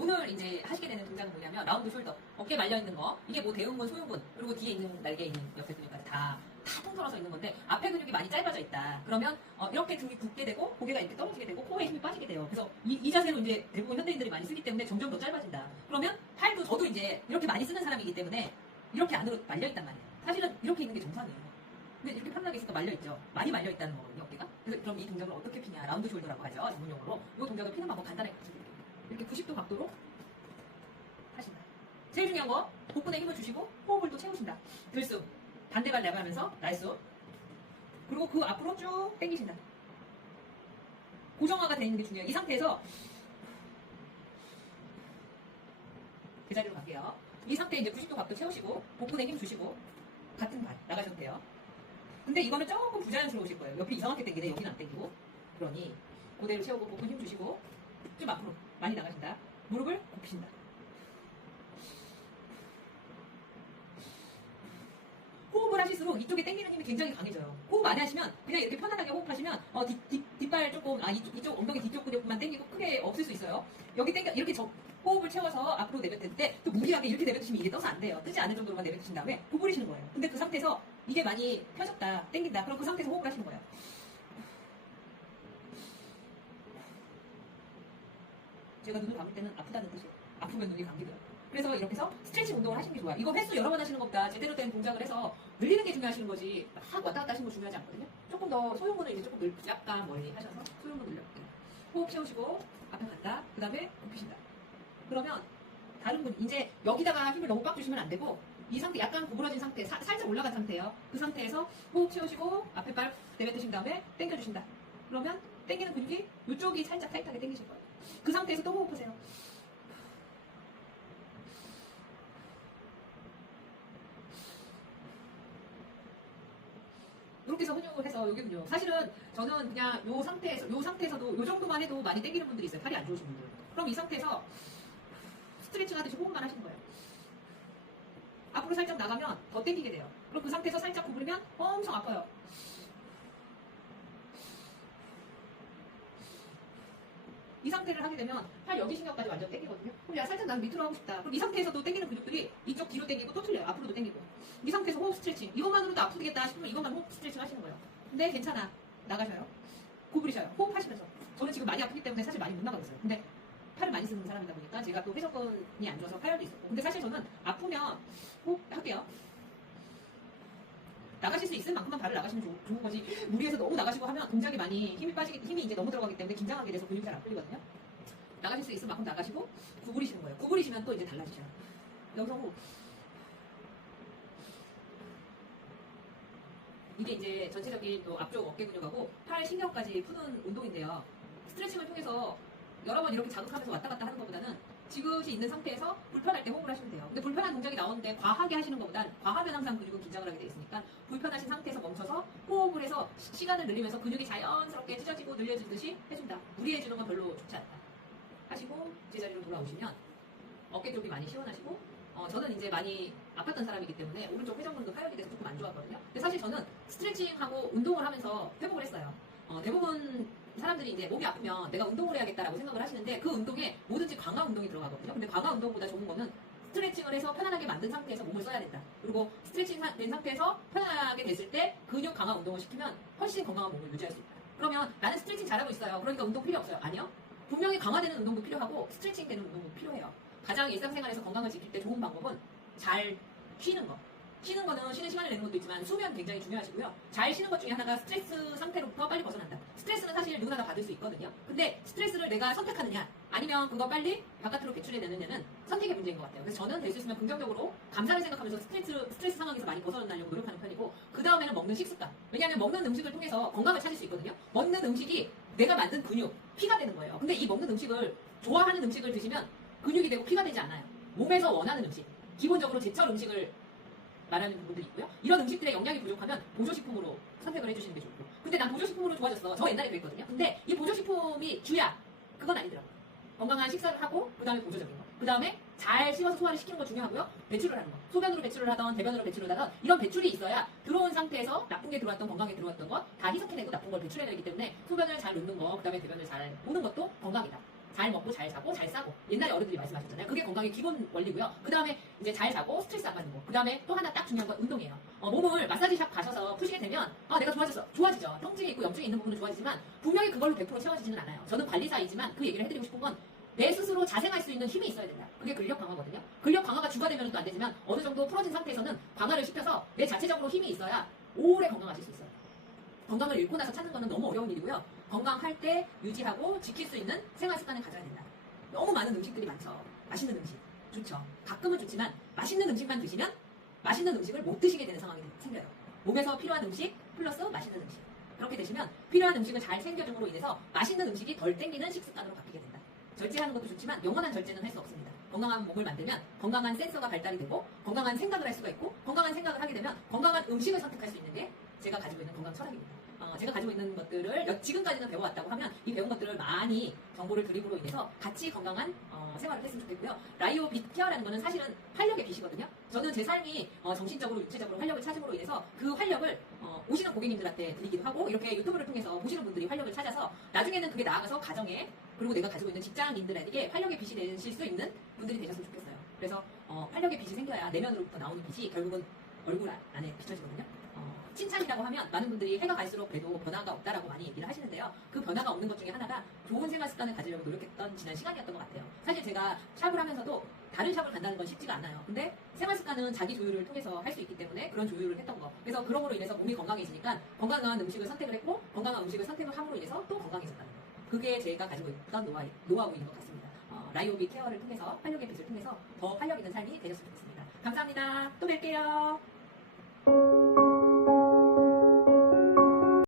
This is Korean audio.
오늘 이제 하시게 되는 동작은 뭐냐면 라운드 숄더, 어깨 말려 있는 거, 이게 뭐 대흉근, 소흉근, 그리고 뒤에 있는 날개에 있는 옆에 근육까지 다 통틀어서 있는 건데 앞에 근육이 많이 짧아져 있다. 그러면 이렇게 등이 굽게 되고 고개가 이렇게 떨어지게 되고 코어에 힘이 빠지게 돼요. 그래서 이 자세로 이제 대부분 현대인들이 많이 쓰기 때문에 점점 더 짧아진다. 그러면 팔도 저도 이제 이렇게 많이 쓰는 사람이기 때문에 이렇게 안으로 말려 있단 말이에요. 사실은 이렇게 있는 게 정상이에요. 근데 이렇게 편하게 있으니까 말려 있죠. 많이 말려 있다는 거거든요, 어깨가. 그래서 그럼 이 동작을 어떻게 피냐? 라운드 숄더라고 하죠, 전문용어로. 이 동작을 피는 방법 간단하게 가르쳐드릴게요. 이렇게 90도 각도로 하신다. 제일 중요한 거, 복근에 힘을 주시고 호흡을 또 채우신다. 들숨, 반대발 내가면서 날숨. 그리고 그 앞으로 쭉 당기신다. 고정화가 되어 있는 게 중요해요. 이 상태에서 그 자리로 갈게요. 이 상태에 이제 90도 각도 채우시고 복근에 힘 주시고 같은 발 나가셔도 돼요. 근데 이거는 조금 부자연스러우실 거예요. 옆이 이상하게 당기네, 여기는 안 당기고. 그러니 그대로 채우고 복근 힘 주시고 좀 앞으로 많이 나가신다. 무릎을 굽히신다. 호흡을 하실수록 이쪽에 당기는 힘이 굉장히 강해져요. 호흡 많이 하시면 그냥 이렇게 편안하게 호흡하시면 뒷발 조금 이쪽 엉덩이 뒤쪽 근육만 당기고 크게 없을 수 있어요. 여기 당겨 이렇게 호흡을 채워서 앞으로 내뱉을 때 또 무리하게 이렇게 내뱉으시면 이게 떠서 안 돼요. 뜨지 않을 정도로만 내뱉으신 다음에 구부리시는 거예요. 근데 그 상태에서 이게 많이 펴졌다, 당긴다. 그럼 그 상태에서 호흡을 하시는 거예요. 제가 눈을 감을 때는 아프다는 뜻이에요. 아프면 눈이 감기더라고요. 그래서 이렇게 해서 스트레칭 운동을 하시는 게 좋아요. 이거 횟수 여러 번 하시는 것보다 제대로 된 동작을 해서 늘리는 게 중요하신 거지 막 왔다 갔다 하시는 거 중요하지 않거든요. 조금 더 소흉근을 이제 조금 약간 멀리 하셔서 소흉근 늘려볼게요. 호흡 채우시고 앞에 간다. 그 다음에 굽히신다. 그러면 다른 분 이제 여기다가 힘을 너무 빡 주시면 안 되고 이 상태 약간 구부러진 상태 살짝 올라간 상태예요. 그 상태에서 호흡 채우시고 앞에 발 내뱉으신 다음에 당겨주신다. 그러면 당기는 근육이 이쪽이 살짝 타이트하게 당기실 거예요. 그 상태에서 또 호흡하세요. 이렇게 해서 근육을 해서 여기 근육. 사실은 저는 그냥 요 상태에서도 요 정도만 해도 많이 당기는 분들이 있어요. 팔이 안 좋으신 분들. 그럼 이 상태에서 스트레칭 하듯이 호흡만 하시는 거예요. 앞으로 살짝 나가면 더 당기게 돼요. 그럼 그 상태에서 살짝 구부리면 엄청 아파요. 이 상태를 하게 되면 팔 여기 신경까지 완전 당기거든요. 그럼 야 살짝 난 밑으로 하고 싶다. 그럼 이 상태에서도 당기는 근육들이 이쪽 뒤로 당기고 또 틀려요. 앞으로도 당기고. 이 상태에서 호흡 스트레칭. 이것만으로도 아프겠다 싶으면 이것만 호흡 스트레칭 하시는 거예요. 근데 괜찮아. 나가셔요. 구부리셔요. 호흡하시면서. 저는 지금 많이 아프기 때문에 사실 많이 못 나가고 있어요. 근데 팔을 많이 쓰는 사람이다 보니까 제가 또 회전근이 안 좋아서 파열도 있었고. 근데 사실 저는 아프면 호흡할게요. 나가실 수 있을 만큼만 발을 나가시면 좋은 거지. 무리해서 너무 나가시고 하면 동작이 많이 힘이 이제 너무 들어가기 때문에 긴장하게 돼서 근육이 잘 안 풀리거든요. 나가실 수 있을 만큼 나가시고 구부리시는 거예요. 구부리시면 또 이제 달라지셔요. 여기서 호흡. 이게 이제 전체적인 또 앞쪽 어깨 근육하고 팔 신경까지 푸는 운동인데요. 스트레칭을 통해서 여러 번 이렇게 자극하면서 왔다 갔다 하는 것보다는 지그시 있는 상태에서 불편할 때 호흡을 하시면 돼요. 근데 불편한 동작이 나오는데 과하게 하시는 것보단 과하면 항상 근육은 긴장을 하게 돼 있으니까 불편하신 상태에서 멈춰서 호흡을 해서 시간을 늘리면서 근육이 자연스럽게 찢어지고 늘려지듯이 해준다. 무리해주는 건 별로 좋지 않다. 하시고 제자리로 돌아오시면 어깨 쪽이 많이 시원하시고 저는 이제 많이 아팠던 사람이기 때문에 오른쪽 회전근도 파열이 돼서 조금 안 좋았거든요. 근데 사실 저는 스트레칭하고 운동을 하면서 회복을 했어요. 대부분 사람들이 이제 몸이 아프면 내가 운동을 해야겠다라고 생각을 하시는데 그 운동에 뭐든지 강화 운동이 들어가거든요. 근데 강화 운동보다 좋은 거는 스트레칭을 해서 편안하게 만든 상태에서 몸을 써야 된다. 그리고 스트레칭 된 상태에서 편안하게 됐을 때 근육 강화 운동을 시키면 훨씬 건강한 몸을 유지할 수 있다. 그러면 나는 스트레칭 잘하고 있어요. 그러니까 운동 필요 없어요. 아니요. 분명히 강화되는 운동도 필요하고 스트레칭 되는 운동도 필요해요. 가장 일상생활에서 건강을 지킬 때 좋은 방법은 잘 쉬는 거. 쉬는 거는 쉬는 시간을 내는 것도 있지만 수면 굉장히 중요하시고요. 잘 쉬는 것 중에 하나가 스트레스 상태로부터 빨리 벗어난다. 스트레스는 사실 누구나 다 받을 수 있거든요. 근데 스트레스를 내가 선택하느냐 아니면 그거 빨리 바깥으로 배출해내느냐는 선택의 문제인 것 같아요. 그래서 저는 될 수 있으면 긍정적으로 감사를 생각하면서 스트레스 상황에서 많이 벗어나려고 노력하는 편이고 그 다음에는 먹는 식습관. 왜냐하면 먹는 음식을 통해서 건강을 찾을 수 있거든요. 먹는 음식이 내가 만든 근육, 피가 되는 거예요. 근데 이 먹는 음식을 좋아하는 음식을 드시면 근육이 되고 피가 되지 않아요. 몸에서 원하는 음식. 기본적으로 제철 음식을 말하는 분들이 있고요. 이런 음식들의 영양이 부족하면 보조식품으로 선택을 해주시는 게 좋고. 근데 난 보조식품으로 좋아졌어. 저 옛날에 그랬거든요. 근데 이 보조식품이 주야. 그건 아니더라고요. 건강한 식사를 하고 그 다음에 보조적인 거. 그 다음에 잘 씹어서 소화를 시키는 거 중요하고요. 배출을 하는 거. 소변으로 배출을 하던 대변으로 배출을 하던 이런 배출이 있어야 들어온 상태에서 나쁜 게 들어왔던 건강에 들어왔던 거 다 희석해내고 나쁜 걸 배출해내기 때문에 소변을 잘 놓는 거, 그 다음에 대변을 잘 보는 것도 건강이다. 잘 먹고 잘 자고 잘 싸고 옛날에 어른들이 말씀하셨잖아요. 그게 건강의 기본 원리고요. 그 다음에 이제 잘 자고 스트레스 안 받는 거. 그 다음에 또 하나 딱 중요한 건 운동이에요. 몸을 마사지샵 가셔서 푸시게 되면 내가 좋아졌어. 좋아지죠. 통증이 있고 염증이 있는 부분은 좋아지지만 분명히 그걸로 100% 채워지지는 않아요. 저는 관리사이지만 그 얘기를 해드리고 싶은 건 내 스스로 자생할 수 있는 힘이 있어야 된다. 그게 근력 강화거든요. 근력 강화가 주가 되면 또 안 되지만 어느 정도 풀어진 상태에서는 강화를 시켜서 내 자체적으로 힘이 있어야 오래 건강하실 수 있어요. 건강을 잃고 나서 찾는 거는 너무 어려운 일이고요. 건강할 때 유지하고 지킬 수 있는 생활 습관을 가져야 된다. 너무 많은 음식들이 많죠. 맛있는 음식. 좋죠. 가끔은 좋지만 맛있는 음식만 드시면 맛있는 음식을 못 드시게 되는 상황이 생겨요. 몸에서 필요한 음식 플러스 맛있는 음식. 그렇게 되시면 필요한 음식을 잘 챙겨줌으로 인해서 맛있는 음식이 덜 땡기는 식습관으로 바뀌게 된다. 절제하는 것도 좋지만 영원한 절제는 할 수 없습니다. 건강한 몸을 만들면 건강한 센서가 발달이 되고 건강한 생각을 할 수가 있고 건강한 생각을 하게 되면 건강한 음식을 선택할 수 있는 게 제가 가지고 있는 건강 철학입니다. 제가 가지고 있는 것들을 지금까지는 배워왔다고 하면 이 배운 것들을 많이 정보를 드림으로 인해서 같이 건강한 생활을 했으면 좋겠고요. 라이오 빛 케어라는 거는 사실은 활력의 빛이거든요. 저는 제 삶이 정신적으로 육체적으로 활력을 찾음으로 인해서 그 활력을 오시는 고객님들한테 드리기도 하고 이렇게 유튜브를 통해서 보시는 분들이 활력을 찾아서 나중에는 그게 나아가서 가정에 그리고 내가 가지고 있는 직장인들에게 활력의 빛이 되실 수 있는 분들이 되셨으면 좋겠어요. 그래서 활력의 빛이 생겨야 내면으로부터 나오는 빛이 결국은 얼굴 안에 비춰지거든요. 칭찬이라고 하면 많은 분들이 해가 갈수록 그래도 변화가 없다라고 많이 얘기를 하시는데요. 그 변화가 없는 것 중에 하나가 좋은 생활 습관을 가지려고 노력했던 지난 시간이었던 것 같아요. 사실 제가 샵을 하면서도 다른 샵을 간다는 건 쉽지가 않아요. 근데 생활 습관은 자기 조율을 통해서 할 수 있기 때문에 그런 조율을 했던 거. 그래서 그럼으로 인해서 몸이 건강해지니까 건강한 음식을 선택을 했고 건강한 음식을 선택을 함으로 인해서 또 건강해졌다는 거. 그게 제가 가지고 있던 노하우인 것 같습니다. 라이오비 케어를 통해서 활력의 빛을 통해서 더 활력 있는 삶이 되셨으면 좋겠습니다. 감사합니다. 또 뵐게요.